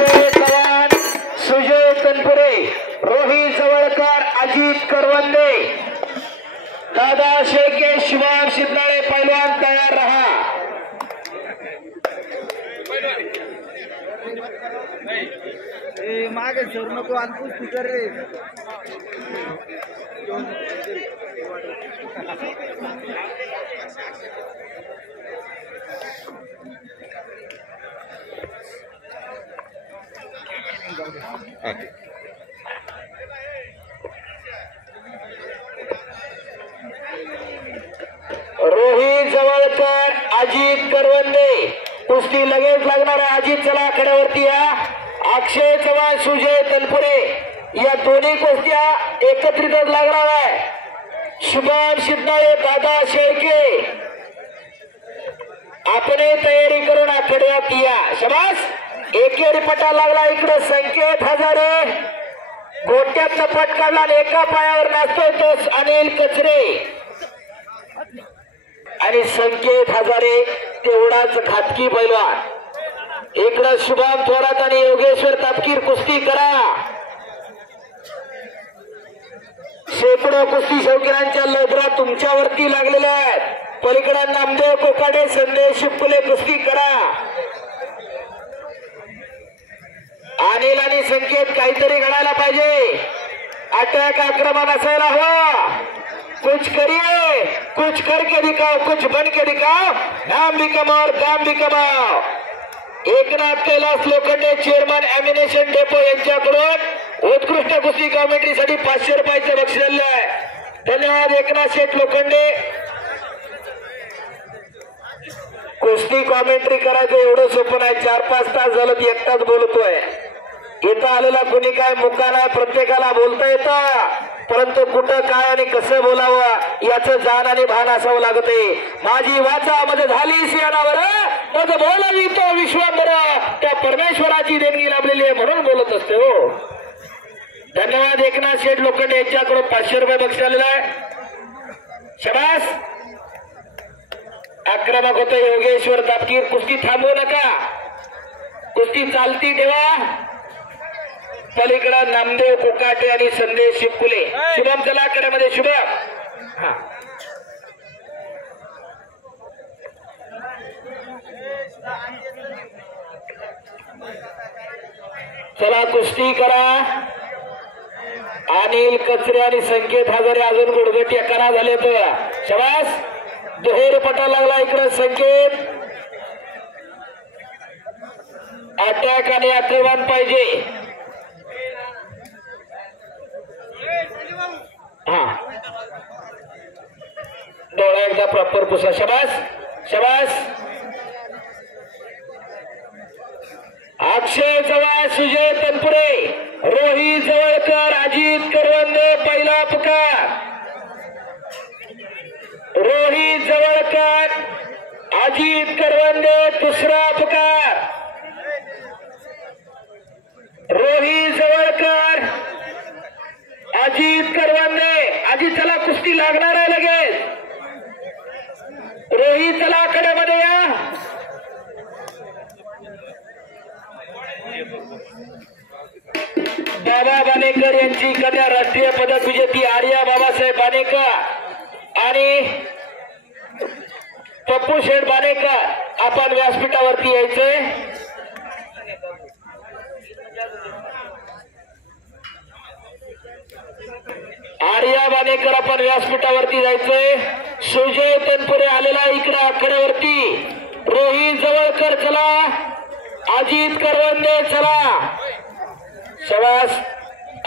अक्षय चव्हाण, सुजय तनपुरे, रोहित जवळकर, अजित करवंदे, दादा शेळके, शुभम शिंदे पैलवान तयार रहा। मागे सर नको अनपुस स्पीकर रे रोहित जवळकर, अजित करवंदे कुस्ती लगेच लागणार आहे। अजित चला आखाड्यावरती या। अक्षय चव्हाण, सुजय तनपुरे या दोन्ही कुस्त्या एकत्रितच लागणार आहे। शुभम शिंदे, दादा शेळके आपण तयारी करून आखाड्यात या। शबास एकेरी पटा लागला इकडे संकेत हजारे गोट्यात पट काढला आणि एका पायावर नाचतोय तो अनिल कचरे आणि संकेत हजारे तेवढाच घातकी पैलवान। इकडं शुभम थोरात आणि योगेश्वर तापकीर कुस्ती करा। शेकडो कुस्ती शौकीनांच्या लोदरा तुमच्यावरती लागलेल्या आहेत। पलीकडे नामदेव कोकाडे, संदेश शिपकुले कुस्ती करा। अनिल आणि संकेत काहीतरी घडायला पाहिजे। अटॅक आक्रमण असायला हवा। कुछ करिए, कुछ करके दिखाओ, कुछ बन के दिखाओ, नाम भी कमाओ और दाम भी कमाओ। एकनाथ कैलास लोखंडे, चेअरमन अॅम्युनेशन डेपो यांच्याकडून उत्कृष्ट कुस्ती कॉमेंट्रीसाठी 500 रुपयाचं बक्षीस दिलं आहे। धन्यवाद एकनाथ शेठ लोखंडे। कुस्ती कॉमेंट्री करायचं एवढं सोपं नाही। 4-5 तास झालं ती एकटाच बोलतोय। इथं आलेला कुणी काय मुका नाही, प्रत्येकाला बोलता येतं, परंतु कुठं काय आणि कसं बोलावं याचं जाण आणि भान असावं लागते। माझी वाचा मध्ये झाली सियानावर मग बोलावी तो विश्वांबर, त्या परमेश्वराची देणगी लाभलेली आहे म्हणून बोलत असते हो। धन्यवाद एकनाथ शेठ लोखंडे यांच्याकडून 500 रुपये बक्षीस आलेलं आहे। शबास आक्रमक होतं योगेश्वर तापकीर। कुस्ती थांबवू नका, कुस्ती चालती ठेवा। पलीकडे नामदेव कोकाटे आणि संदेश शिपकुले। शुभम चला आकड्यामध्ये। शुभम हा चला कुस्ती करा। अनिल कचरे आणि संकेत हजारे अजून गुडगटी एकाना झाले तर शबास दुहेरी पटा लागला इकडे संकेत। अटॅक आणि आक्रमण पाहिजे। हा डोळा एकदा प्रॉपर पुसा। शबास शबास अक्षय चव्हाण, सुजय तनपुरे, रोहित जवळकर, अजित करवंदे पहिला पुकार। रोहित जवळकर, अजित करवंदे दुसरा पुकार। रोहित जवळकर, अजित करवंदे। अजित चला कुस्ती लागणार आहे लगेच। रोहित चला आखाड्यामध्ये या। बाबा बानेकर यांची कन्या राष्ट्रीय पदक विजेती आर्या बाबासाहेब बानेकर आणि पप्पू शेठ बानेकर आपण व्यासपीठावरती यायचंय। आर्या बानेकर आपण व्यासपीठावरती जायचंय। सुजय तनपुरे आलेला इकडे आखाड्यावरती। रोहित जवळकर चला, अजित करवंदे चला। शबास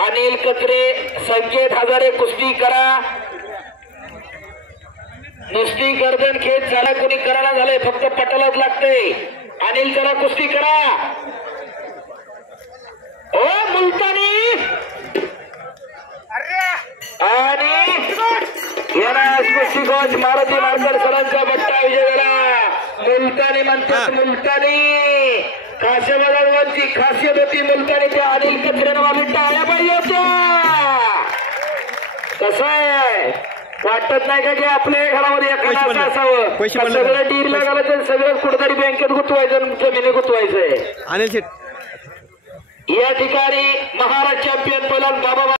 अनिल कचरे, संकेत हजारे कुस्ती करा। नुसती गर्दन खेच झाला कोणी करायला झाले, फक्त पटालाच लागते। अनिल चला कुस्ती करा। ओ मुलतानी आणि कुस्ती कोच मारुती मारकर सरांचा बट्टा विजय झाला। मुलतानी म्हणतात मुलतानी काशेबाजांची खासियत होती मुलतानी, त्या अनिल कचऱ्यानं मागे टाळ्या पाहिजे होत्या। कसं आहे वाटत नाही का की आपल्या घरामध्ये एखादा असावं, सगळं डील लागलं तर सगळं कुठेतरी बँकेत गुंतवायचं, जमिनी गुंतवायचंय। अनिल शेठ या ठिकाणी महाराज चॅम्पियन पहिला बाबा